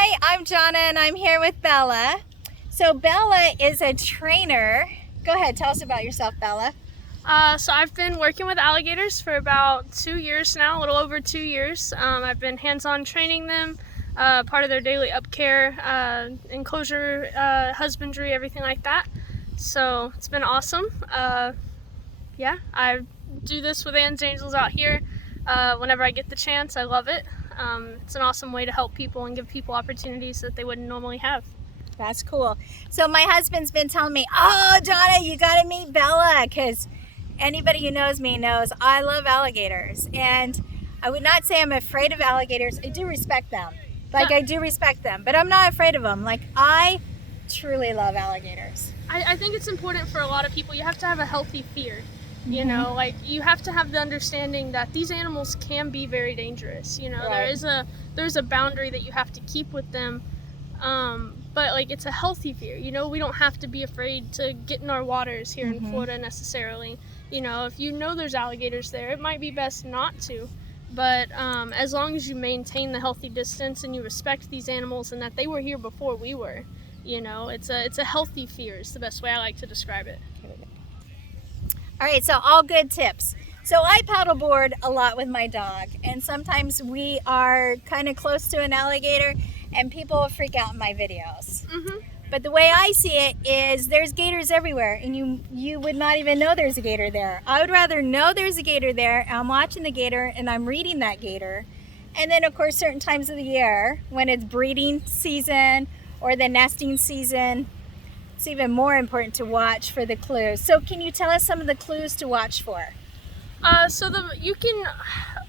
Hi, I'm Jonna and I'm here with Bella. So Bella is a trainer. Go ahead, tell us about yourself, Bella. So I've been working with alligators for about 2 years now, a little over 2 years. I've been hands-on training them, part of their daily upcare, enclosure, husbandry, everything like that. So it's been awesome. Yeah, I do this with Anne's Angels out here whenever I get the chance. I love it. It's an awesome way to help people and give people opportunities that they wouldn't normally have. That's cool. So my husband's been telling me, oh, Jonna, you gotta meet Bella, because anybody who knows me knows I love alligators. And I would not say I'm afraid of alligators. I do respect them. I do respect them, but I'm not afraid of them. I truly love alligators. I think it's important for a lot of people. You have to have a healthy fear. You know, you have to have the understanding that these animals can be very dangerous. You know, Right. there's a boundary that you have to keep with them. But it's a healthy fear. You know, we don't have to be afraid to get in our waters here in Florida necessarily. You know, if you know there's alligators there, it might be best not to. But as long as you maintain the healthy distance and you respect these animals and that they were here before we were, you know, it's a healthy fear is the best way I like to describe it. All right, so all good tips. So I paddleboard a lot with my dog, and sometimes we are kind of close to an alligator and people will freak out in my videos. But the way I see it is there's gators everywhere, and you would not even know there's a gator there. I would rather know there's a gator there, and I'm watching the gator and I'm reading that gator. And then of course certain times of the year when it's breeding season or the nesting season, it's even more important to watch for the clues. So can you tell us some of the clues to watch for? You can,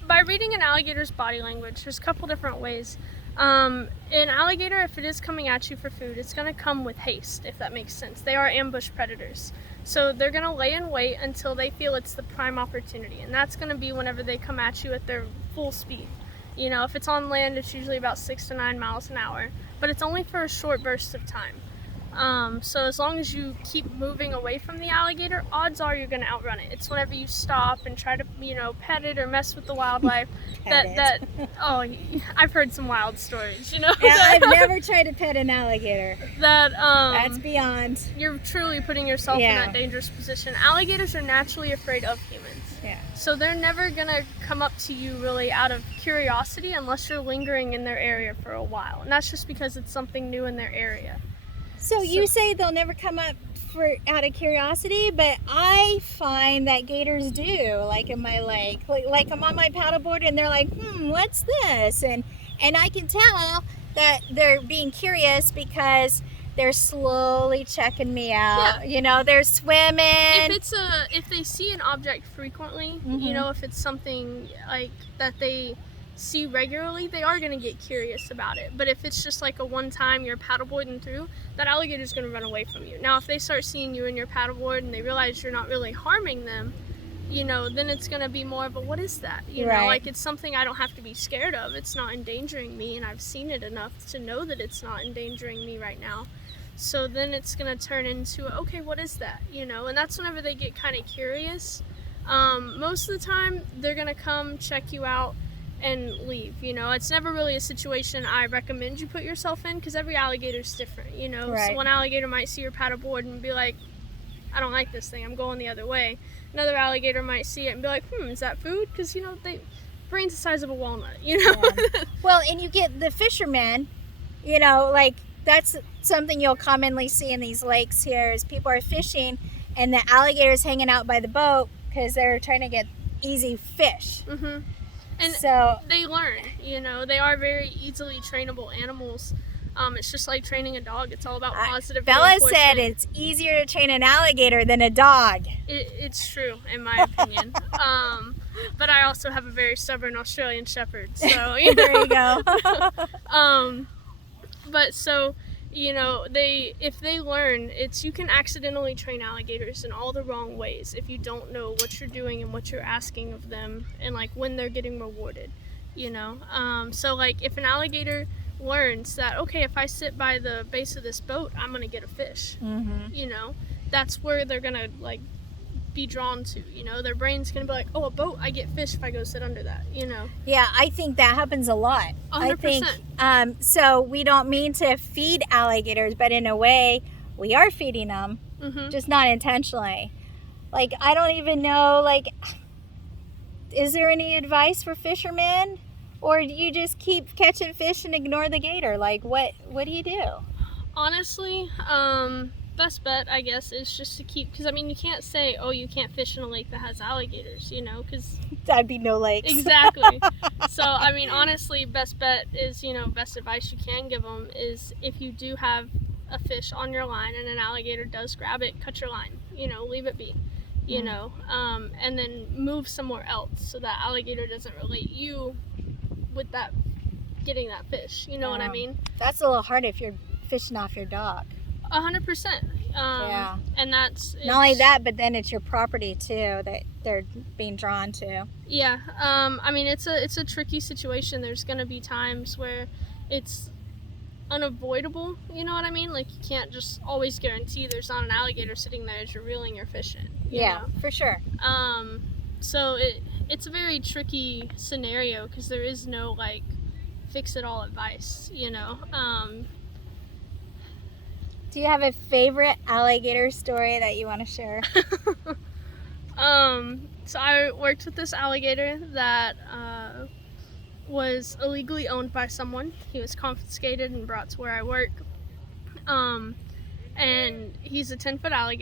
by reading an alligator's body language, there's a couple different ways. An alligator, if it is coming at you for food, it's going to come with haste, if that makes sense. They are ambush predators. So they're going to lay in wait until they feel it's the prime opportunity. And that's going to be whenever they come at you at their full speed. You know, if it's on land, it's usually about 6 to 9 miles an hour. But it's only for a short burst of time. So as long as you keep moving away from the alligator, odds are you're going to outrun it. It's whenever you stop and try to, pet it or mess with the wildlife I've heard some wild stories, Yeah, I've never tried to pet an alligator. That's beyond. You're truly putting yourself in that dangerous position. Alligators are naturally afraid of humans. Yeah. So they're never going to come up to you really out of curiosity unless you're lingering in their area for a while. And that's just because it's something new in their area. So you say they'll never come up out of curiosity, but I find that gators do, like in my lake. Like I'm on my paddleboard and they're like, what's this? And I can tell that they're being curious because they're slowly checking me out. Yeah. You know, they're swimming. If they see an object frequently, if it's something like that they see regularly, they are going to get curious about it. But if it's just like a one time you're paddleboarding through, that alligator's going to run away from you. Now if they start seeing you in your paddleboard and they realize you're not really harming them, then it's going to be more of a, what is that? It's something I don't have to be scared of. It's not endangering me, and I've seen it enough to know that it's not endangering me right now. So then it's going to turn into, okay, what is that? And that's whenever they get kind of curious. Most of the time they're going to come check you out and leave. It's never really a situation I recommend you put yourself in, because every alligator's different. So one alligator might see your paddleboard and be like, I don't like this thing, I'm going the other way. Another alligator might see it and be like, is that food? Because they brain's the size of a walnut. Yeah. Well, and you get the fishermen, that's something you'll commonly see in these lakes here, is people are fishing and the alligator's hanging out by the boat because they're trying to get easy fish. And so they learn, they are very easily trainable animals. It's just like training a dog. It's all about positive Bella reinforcement. said it's easier to train an alligator than a dog. It's true, in my opinion. But I also have a very stubborn Australian Shepherd, so There you go. But so, if they learn, you can accidentally train alligators in all the wrong ways if you don't know what you're doing and what you're asking of them, and when they're getting rewarded, So if an alligator learns that, okay, if I sit by the base of this boat, I'm gonna get a fish, that's where they're gonna be drawn to, you know? Their brain's gonna be like, oh, a boat, I get fish if I go sit under that, you know? Yeah, I think that happens a lot. 100%. I think, so we don't mean to feed alligators, but in a way, we are feeding them, just not intentionally. Like, I don't even know, like, is there any advice for fishermen? Or do you just keep catching fish and ignore the gator? Like, what do you do? Honestly, best bet, I guess, is just to keep, because I mean, you can't say, oh, you can't fish in a lake that has alligators, you know, because That'd be no lakes. exactly. So I mean, honestly, best bet is, you know, best advice you can give them is if you do have a fish on your line and an alligator does grab it, cut your line, you know, leave it be, you know, and then move somewhere else so that alligator doesn't relate you with that, getting that fish, you know what I mean? That's a little hard if you're fishing off your dock. 100%. Yeah. And that's Not only that, but then it's your property too that they're being drawn to. Yeah. I mean, it's a tricky situation. There's gonna be times where it's unavoidable. You know what I mean? Like, you can't just always guarantee there's not an alligator sitting there as you're reeling your fish in. You know? For sure. So it's a very tricky scenario because there is no like fix it all advice. You know. Do you have a favorite alligator story that you want to share? So I worked with this alligator that was illegally owned by someone. He was confiscated and brought to where I work. And he's a 10-foot alligator.